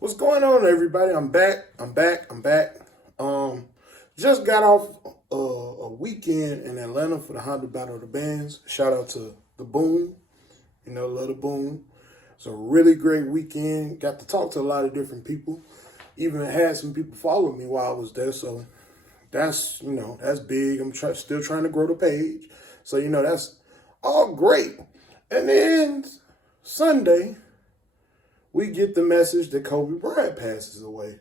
What's going on, everybody? I'm back. Just got off a weekend in Atlanta for the Honda Battle of the Bands. Shout out to the Boom. Love the Boom. It's a really great weekend. Got to talk to a lot of different people. Even had some people follow me while I was there. So that's big. I'm still trying to grow the page. So, that's all great. And then Sunday, we get the message that Kobe Bryant passes away.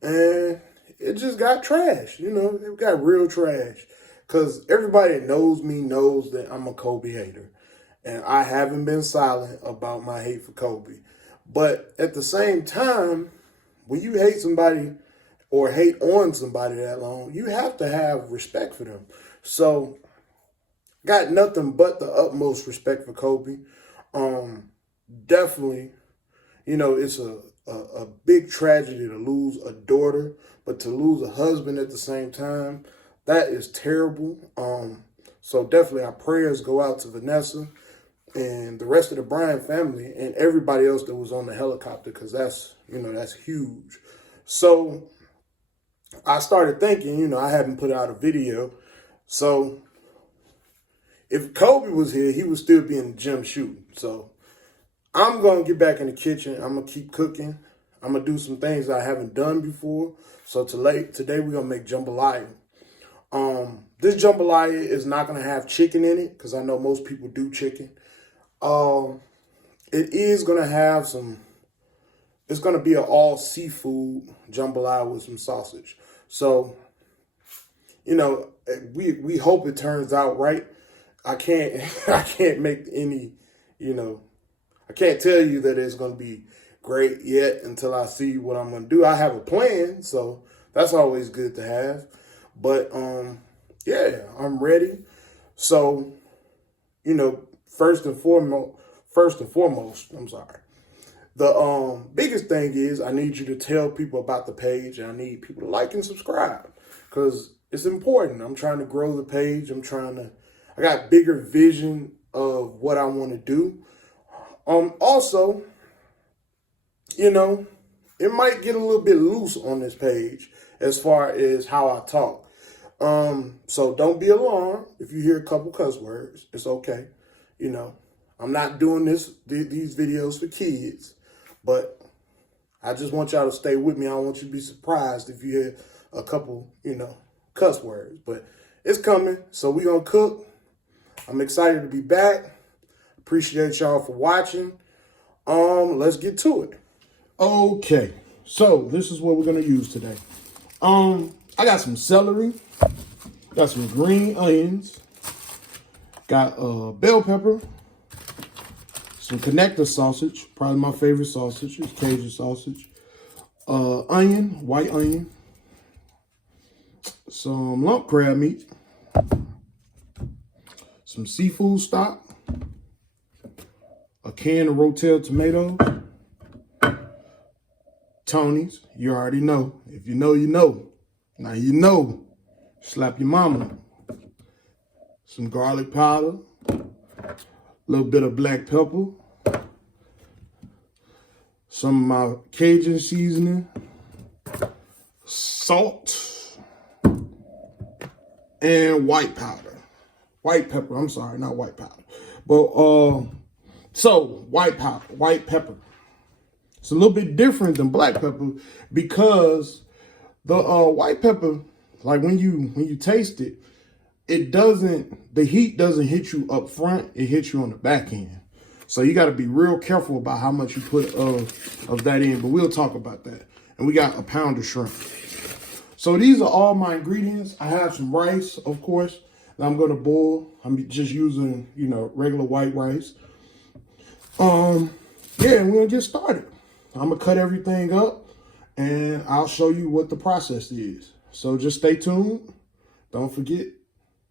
And it just got trash. It got real trash. Because everybody that knows me knows that I'm a Kobe hater. And I haven't been silent about my hate for Kobe. But at the same time, when you hate somebody or hate on somebody that long, you have to have respect for them. So, got nothing but the utmost respect for Kobe. Definitely, it's a big tragedy to lose a daughter, but to lose a husband at the same time, that is terrible. So definitely our prayers go out to Vanessa and the rest of the Bryant family and everybody else that was on the helicopter, because that's huge. So I started thinking, I haven't put out a video. So if Kobe was here, he would still be in the gym shooting. So I'm going to get back in the kitchen. I'm going to keep cooking. I'm going to do some things I haven't done before. So today we're going to make jambalaya. This jambalaya is not going to have chicken in it because I know most people do chicken. It is going to have it's going to be an all seafood jambalaya with some sausage. So, we hope it turns out right. I can't make any, I can't tell you that it's going to be great yet until I see what I'm going to do. I have a plan, so that's always good to have. But, yeah, I'm ready. So, first and foremost, the biggest thing is I need you to tell people about the page, and I need people to like and subscribe because it's important. I'm trying to grow the page. I got bigger vision of what I want to do. Also, it might get a little bit loose on this page as far as how I talk. So don't be alarmed if you hear a couple cuss words. It's okay. I'm not doing these videos for kids, but I just want y'all to stay with me. I don't want you to be surprised if you hear a couple, cuss words, but it's coming. So we're going to cook. I'm excited to be back. Appreciate y'all for watching. Let's get to it. Okay, so this is what we're gonna use today. I got some celery, got some green onions, got bell pepper, some connector sausage, probably my favorite sausage is Cajun sausage, onion, white onion, some lump crab meat, some seafood stock, a can of Rotel tomatoes, Tony's, you already know. If you know, you know. Now you know. Slap your mama. Some garlic powder, a little bit of black pepper, some of my Cajun seasoning, salt, and white powder. White pepper, I'm sorry, not white powder. But, so white pepper. It's a little bit different than black pepper because the white pepper, like when you taste it, the heat doesn't hit you up front, it hits you on the back end. So you got to be real careful about how much you put of that in, but we'll talk about that. And we got a pound of shrimp. So these are all my ingredients. I have some rice, of course, that I'm going to boil. I'm just using, regular white rice. Yeah, and we're going to get started. I'm going to cut everything up, and I'll show you what the process is. So just stay tuned. Don't forget,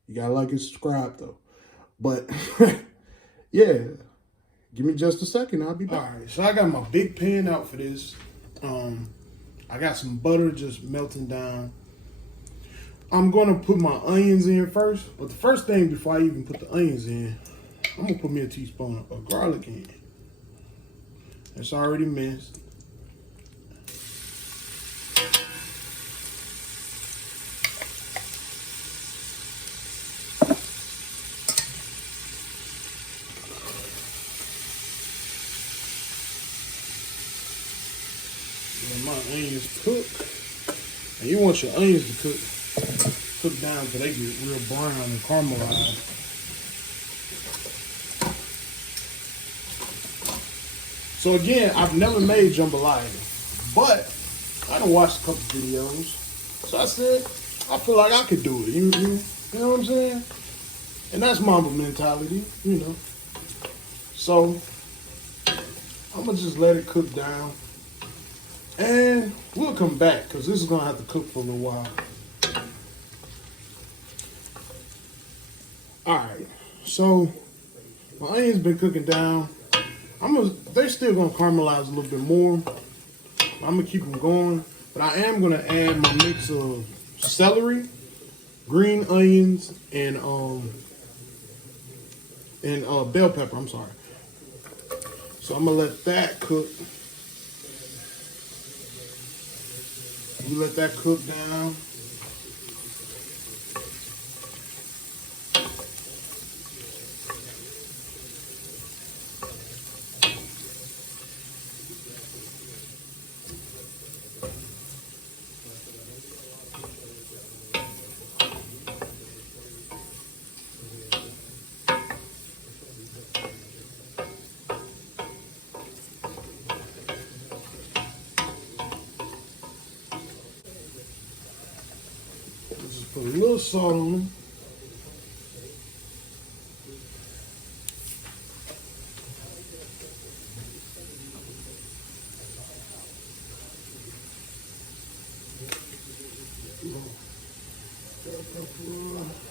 you got to like and subscribe, though. But, yeah, give me just a second. I'll be back. All right, so I got my big pan out for this. I got some butter just melting down. I'm going to put my onions in first. But the first thing, before I even put the onions in, I'm going to put me a teaspoon of garlic in. It's already minced. And my onions cook. And you want your onions to cook down until they get real brown and caramelized. So again, I've never made jambalaya, but I done watched a couple videos. So I said, I feel like I could do it. You know what I'm saying? And that's Mamba mentality, you know. So I'm gonna just let it cook down. And we'll come back because this is gonna have to cook for a little while. Alright, so my onions been cooking down. They're still gonna caramelize a little bit more. I'm gonna keep them going, but I am gonna add my mix of celery, green onions, and bell pepper. I'm sorry. So I'm gonna let that cook. We let that cook down. Just put a little salt on them.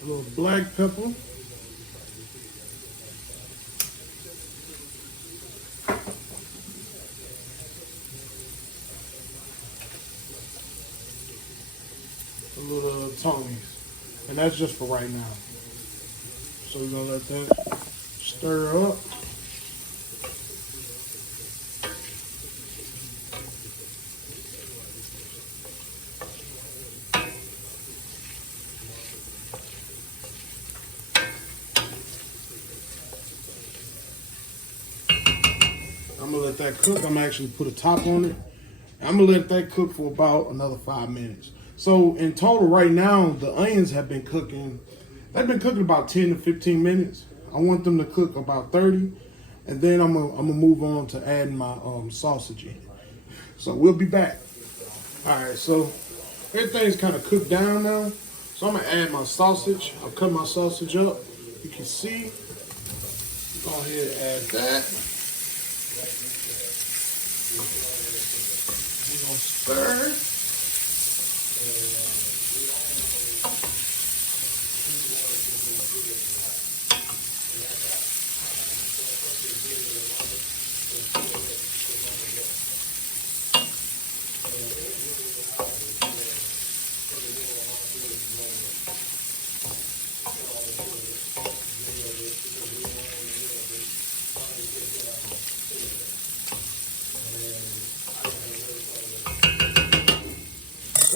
A little black pepper. A little Tony's. And that's just for right now. So we're gonna let that stir up. I'm gonna let that cook. I'm gonna actually put a top on it. I'm gonna let that cook for about another 5 minutes. So in total right now, the onions have been cooking. They've been cooking about 10 to 15 minutes. I want them to cook about 30. And then I'm gonna move on to adding my sausage in. So we'll be back. All right, so everything's kind of cooked down now. So I'm gonna add my sausage. I'll cut my sausage up. You can see. Go ahead and add that. We're gonna stir.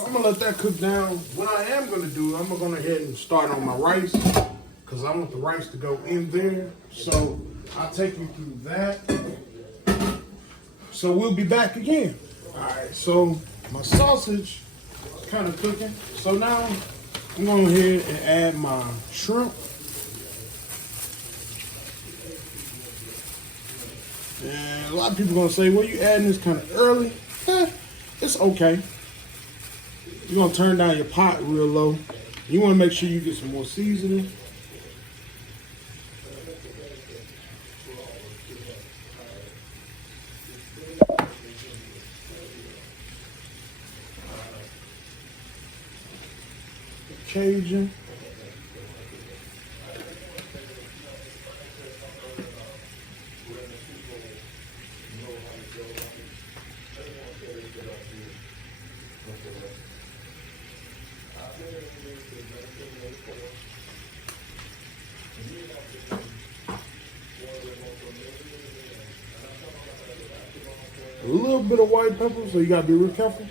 I'm gonna let that cook down. What I am gonna do, I'm gonna go ahead and start on my rice because I want the rice to go in there. So I'll take you through that. So we'll be back again. All right, so my sausage is kind of cooking. So now I'm going to go ahead and add my shrimp. And a lot of people are going to say, well, you adding this kind of early. It's okay. You're going to turn down your pot real low. You want to make sure you get some more seasoning. Cajun. A little bit of white pepper, so you gotta be real careful.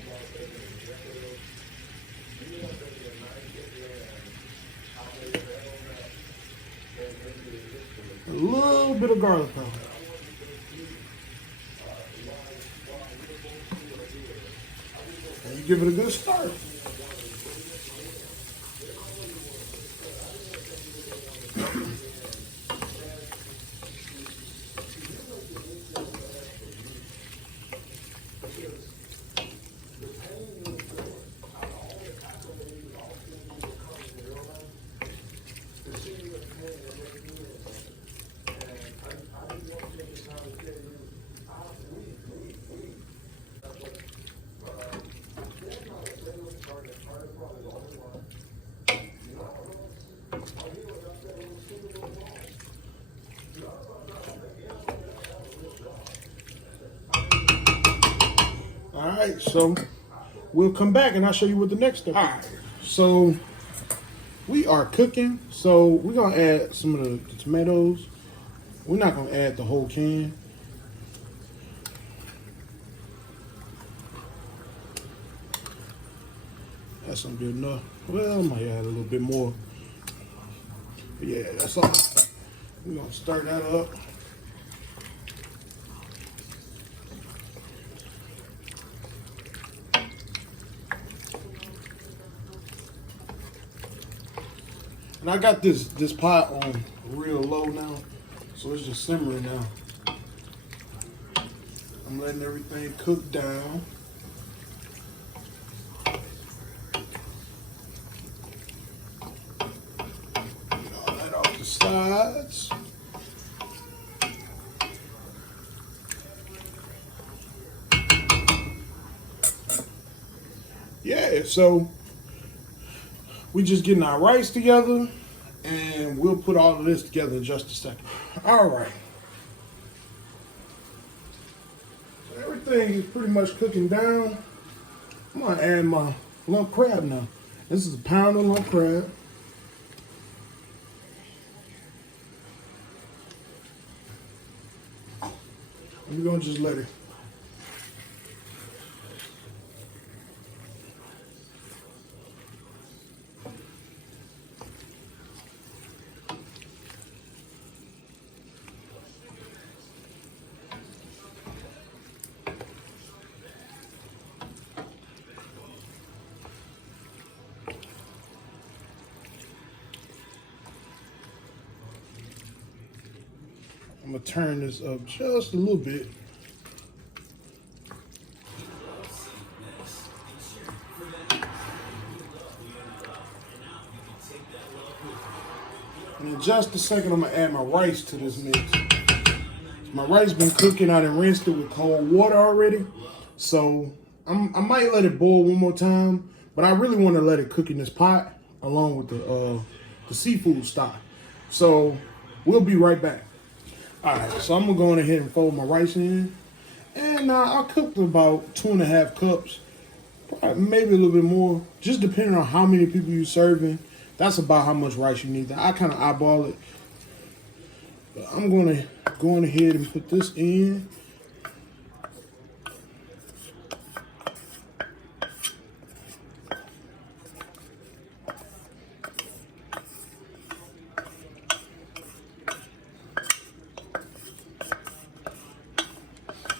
A little bit of garlic powder. you give it a good start. All right, so we'll come back and I'll show you what the next step is. All right, so we are cooking. So we're gonna add some of the tomatoes. We're not gonna add the whole can. That's gonna be enough. Well, I might add a little bit more. But yeah, that's all. We're gonna stir that up. And I got this pot on real low now, so it's just simmering now. I'm letting everything cook down. Get all that off the sides. Yeah, so we just getting our rice together, and we'll put all of this together in just a second. All right. So everything is pretty much cooking down. I'm gonna add my lump crab now. This is a pound of lump crab. We're gonna just let it. I'm gonna turn this up just a little bit. And in just a second, I'm gonna add my rice to this mix. My rice been cooking. I done rinsed it with cold water already. So I might let it boil one more time, but I really want to let it cook in this pot along with the seafood stock. So we'll be right back. All right, so I'm gonna go on ahead and fold my rice in, and I cooked about 2.5 cups, probably maybe a little bit more, just depending on how many people you're serving. That's about how much rice you need. I kind of eyeball it. But I'm gonna go on ahead and put this in.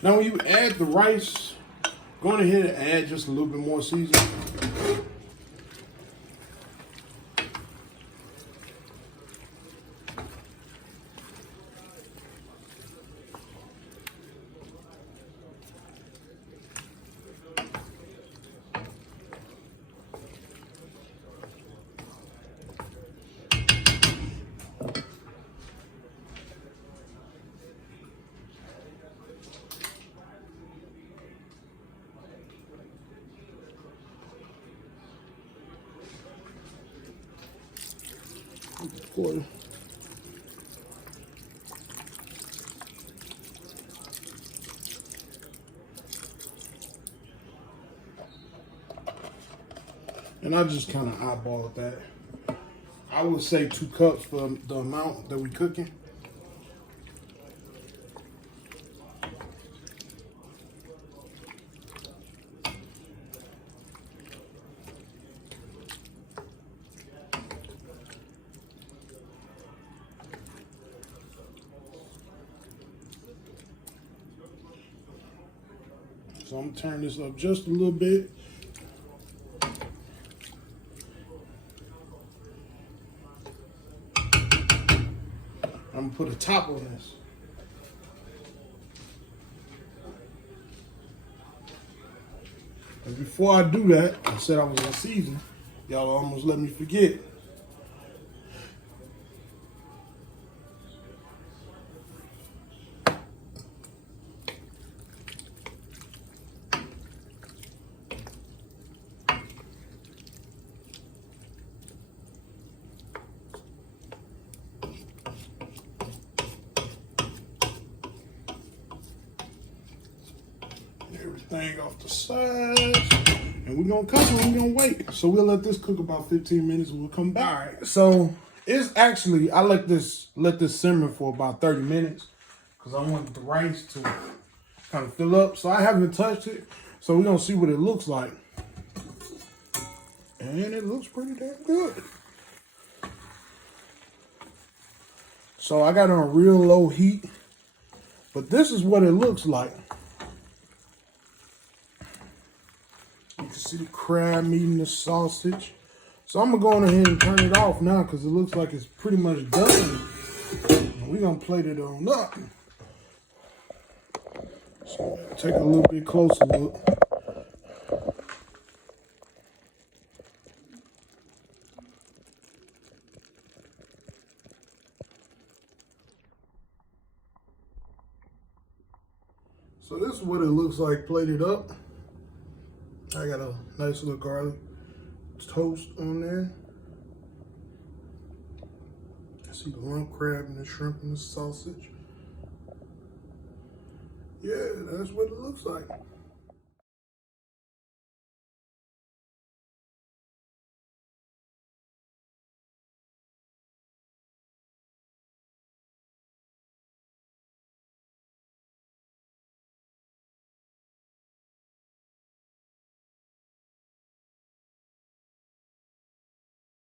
Now when you add the rice, go on ahead and add just a little bit more seasoning. Quarter. And I just kind of eyeballed that. I would say 2 cups for the amount that we cooking. So I'm gonna turn this up just a little bit. put a top on this. And before I do that, I said I was in season. Y'all almost let me forget. Everything off the side. And we're gonna cover it, we're gonna wait. So we'll let this cook about 15 minutes and we'll come back. All right, so it's actually, I let this simmer for about 30 minutes because I want the rice to kind of fill up. So I haven't touched it. So we're gonna see what it looks like. And it looks pretty damn good. So I got it on real low heat, but this is what it looks like. You can see the crab eating the sausage. So I'm gonna go on ahead and turn it off now because it looks like it's pretty much done. We're gonna plate it on up. So take a little bit closer look. So this is what it looks like plated up. I got a nice little garlic toast on there. I see the lump crab and the shrimp and the sausage. Yeah, that's what it looks like.